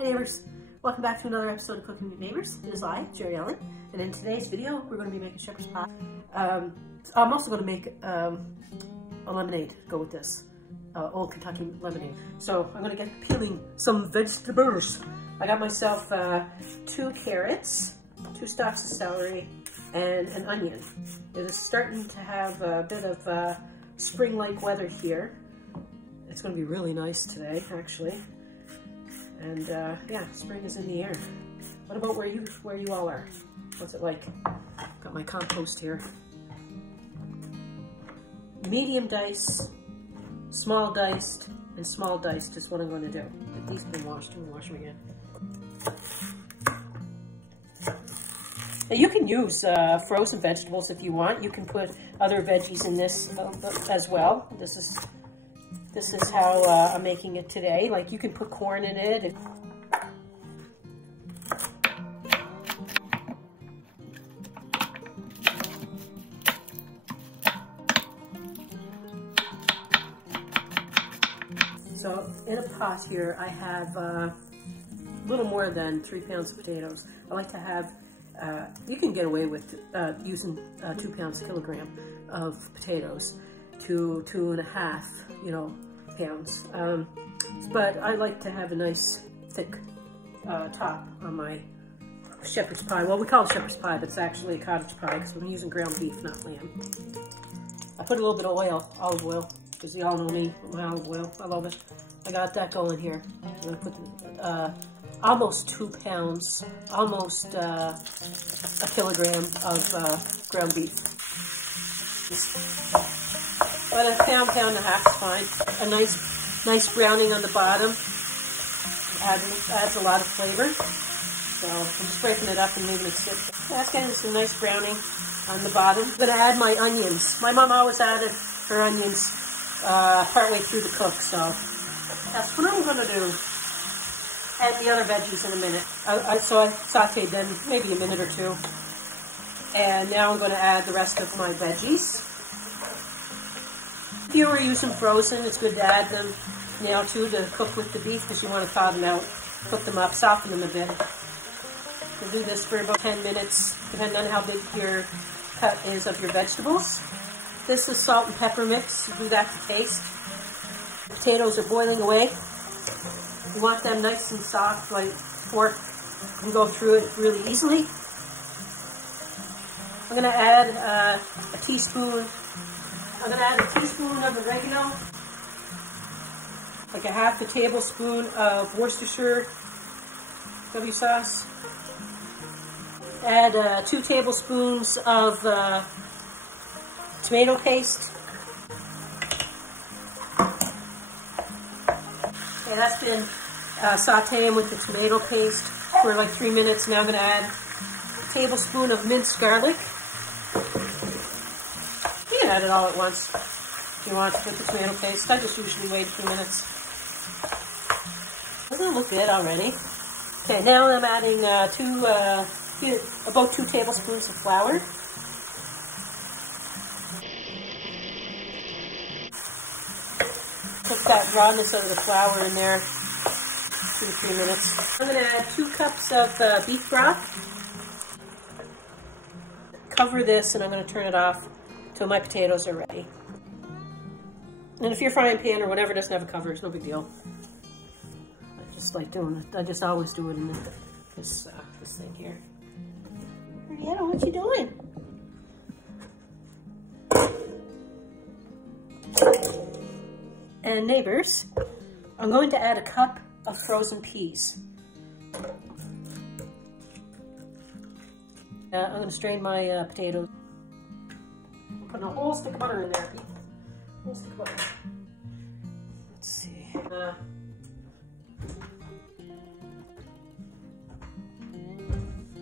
Hi neighbors, welcome back to another episode of Cooking with Neighbors. It is I, Jerri-ellen, and in today's video we're going to be making shepherd's pie. I'm also going to make a lemonade, go with this, old Kentucky lemonade. So I'm going to get peeling some vegetables. I got myself 2 carrots, 2 stalks of celery, and an onion. It is starting to have a bit of spring-like weather here. It's going to be really nice today, actually. And yeah, spring is in the air. What about where you all are? What's it like? Got my compost here. Medium dice, small diced, and small diced is what I'm going to do. But these have been washed. I'm going to wash them again. Now you can use frozen vegetables if you want. You can put other veggies in this as well. This is how I'm making it today. Like, you can put corn in it. So in a pot here, I have a little more than 3 pounds of potatoes. I like to have, you can get away with using 2 pounds kilogram of potatoes to 2.5, pounds. But I like to have a nice thick top on my shepherd's pie. Well, we call it shepherd's pie, but it's actually a cottage pie because we're using ground beef, not lamb. I put a little bit of oil, olive oil, because you all know me, olive oil. I love it. I got that going here. I'm going to put almost 2 pounds, almost a kilogram of ground beef. But a pound and a half is fine. A nice browning on the bottom adds a lot of flavor. So I'm just breaking it up and leaving it sit. That's getting some nice browning on the bottom. I'm going to add my onions. My mom always added her onions partway through the cook, so that's what I'm going to do. Add the other veggies in a minute. So I sauteed them maybe a minute or 2. And now I'm going to add the rest of my veggies. If you were using frozen, it's good to add them now too to cook with the beef because you want to thaw them out, cook them up, soften them a bit. You'll do this for about 10 minutes, depending on how big your cut is of your vegetables. This is salt and pepper mix. You do that to taste. The potatoes are boiling away. You want them nice and soft, like fork can go through it really easily. I'm going to add a teaspoon of oregano, like a half a tablespoon of Worcestershire W sauce. Add 2 tablespoons of tomato paste. Okay, that's been sauteing with the tomato paste for like 3 minutes. Now I'm going to add a tablespoon of minced garlic. You can add it all at once if you want with the tomato paste. I just usually wait a few minutes. Doesn't it look good already? Okay, now I'm adding about 2 tablespoons of flour. Put that rawness out of the flour in there 2 to 3 minutes. I'm going to add 2 cups of beef broth. Cover this and I'm going to turn it off till my potatoes are ready. And if your frying pan or whatever doesn't have a cover, it's no big deal. I just like doing it. I just always do it in this thing here. Henrietta, what you doing? And neighbors, I'm going to add a cup of frozen peas. I'm going to strain my potatoes. I'm putting a whole stick of butter in there. Whole stick of butter. Let's see.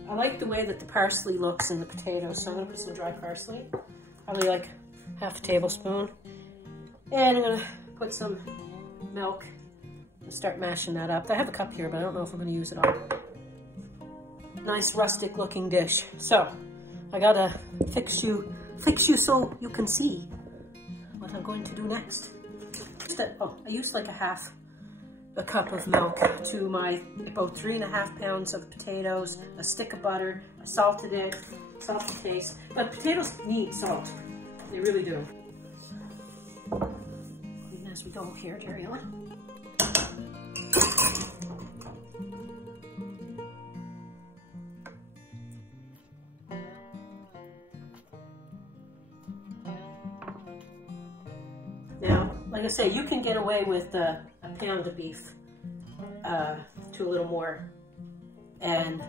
I like the way that the parsley looks in the potatoes, so I'm going to put some dry parsley. Probably like half a tablespoon. And I'm going to put some milk and start mashing that up. I have a cup here, but I don't know if I'm going to use it all. Nice rustic looking dish. So I gotta fix you so you can see what I'm going to do next. I used like a half a cup of milk to my about 3.5 pounds of potatoes, a stick of butter. I salted it, salt to taste. But potatoes need salt. They really do. And as we go here, Jerri-ellen. Now, like I say, you can get away with a pound of beef to a little more, and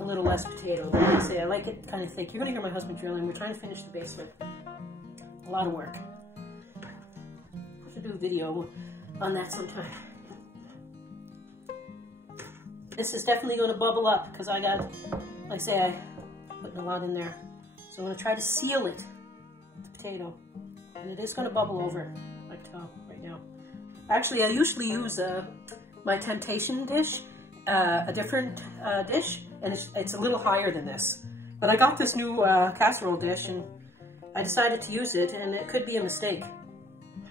a little less potato. Like I say, I like it kind of thick. You're going to hear my husband drilling. We're trying to finish the basement. A lot of work. I should do a video on that sometime. This is definitely going to bubble up because I got, like I say, I'm putting a lot in there. So I'm going to try to seal it, the potato. And it is going to bubble over, I can tell right now. Actually, I usually use my temptation dish, a different dish, and it's a little higher than this. But I got this new casserole dish, and I decided to use it, and it could be a mistake.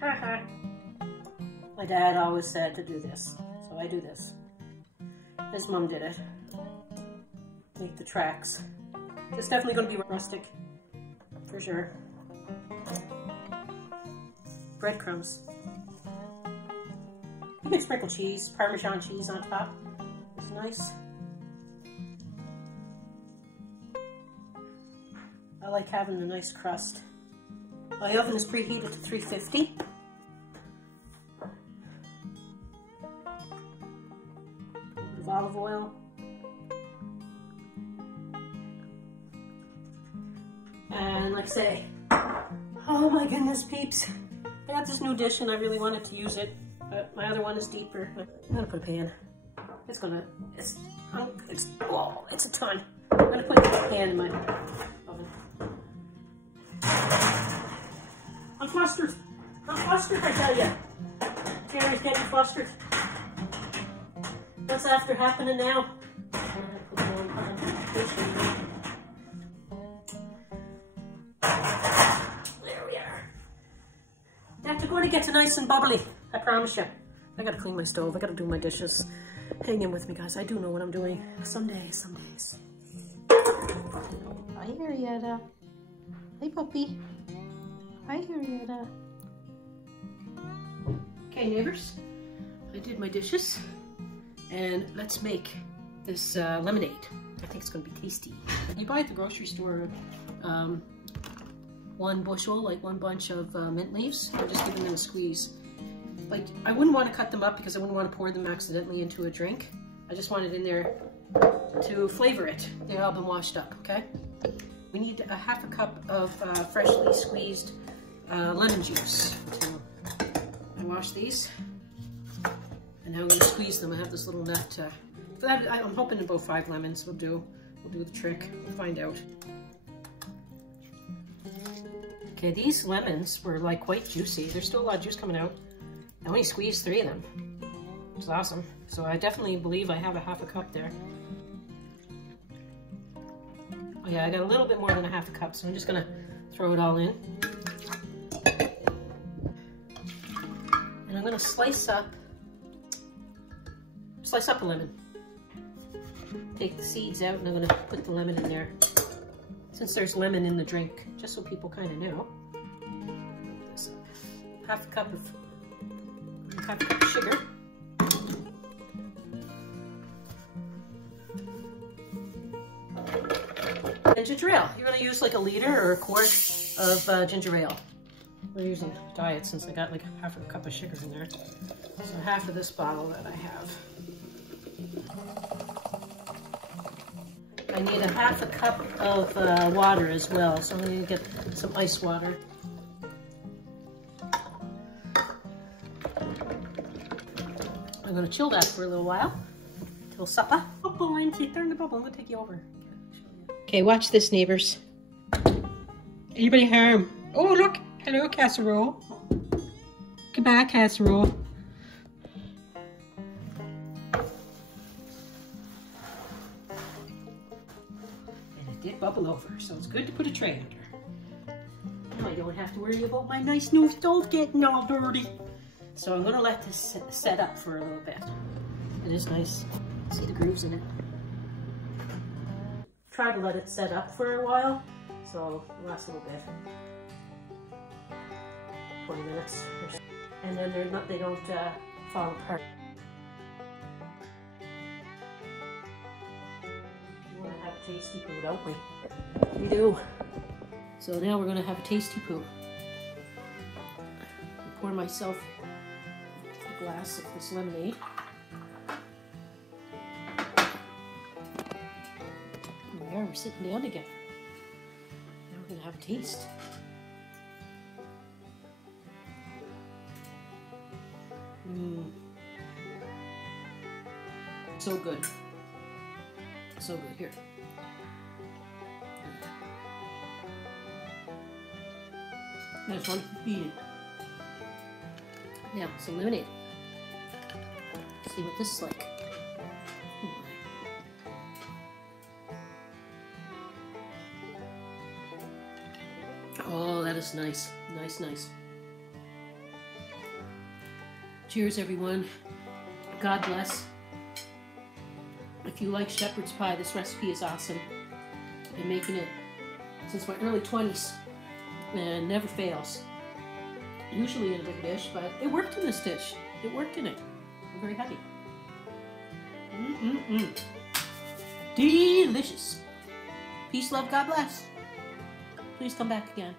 My dad always said to do this, so I do this. His mom did it. Make the tracks. It's definitely going to be rustic, for sure. Breadcrumbs. You can sprinkle cheese, Parmesan cheese on top. It's nice. I like having a nice crust. My oven is preheated to 350. A bit of olive oil. And like I say, oh my goodness, peeps. I got this new dish and I really wanted to use it, but my other one is deeper. I'm gonna put a pan. It's a ton. I'm gonna put a pan in my oven. I'm flustered. I'm flustered, I tell you. Jerry's getting flustered. What's after happening now? There we are. That's going to get nice and bubbly, I promise you. I gotta clean my stove. I gotta do my dishes. Hang in with me, guys. I do know what I'm doing. Some days. Hi, Jerri-ellen. Hey, puppy. Hi, Jerri-ellen. Okay, neighbors. I did my dishes. And let's make this lemonade. I think it's gonna be tasty. You buy at the grocery store one bushel, like one bunch of mint leaves, and just give them in a squeeze. Like, I wouldn't want to cut them up because I wouldn't want to pour them accidentally into a drink. I just want it in there to flavor it. They've all been washed up, okay? We need a half a cup of freshly squeezed lemon juice. So I wash these, and now I'm going to squeeze them. I have this little nut. For that, I'm hoping about 5 lemons will do. We'll do the trick. We'll find out. Okay, these lemons were like quite juicy. There's still a lot of juice coming out. I only squeezed 3 of them, which is awesome. So I definitely believe I have a half a cup there. Oh yeah, I got a little bit more than a half a cup, so I'm just gonna throw it all in. And I'm gonna slice up a lemon. Take the seeds out, and I'm gonna put the lemon in there. Since there's lemon in the drink, just so people kind of know. Half a cup of sugar. And ginger ale. You're going to use like a liter or a quart of ginger ale. We're using diet since I got like half a cup of sugar in there. So half of this bottle that I have. I need a half a cup of water as well, so I'm going to get some ice water. I'm going to chill that for a little while, till supper. Oh, Lindsay, turn the bubble. I'm going to take you over. Okay, watch this, neighbors. Anybody home? Oh, look. Hello, Casserole. Goodbye, Casserole. And it did bubble over, so it's good to put a tray under. Now I don't have to worry about my nice new stove getting all dirty. So I'm going to let this set up for a little bit. It is nice. See the grooves in it. Try to let it set up for a while, so it lasts a little bit. 20 minutes or so. And then they don't fall apart. We want to have a tasty poo, don't we? We do. So now we're going to have a tasty poo. Pour myself a glass of this lemonade. There, we're sitting down together. Now we're going to have a taste. So good. So good. Here. That's one eating. Now, some lemonade. See what this is like. Oh, that is nice. Nice, nice. Cheers, everyone. God bless. If you like shepherd's pie, this recipe is awesome. I've been making it since my early 20s and never fails. Usually in a big dish, but it worked in this dish. It worked in it. I'm very happy. Delicious. Peace, love, God bless. Please come back again.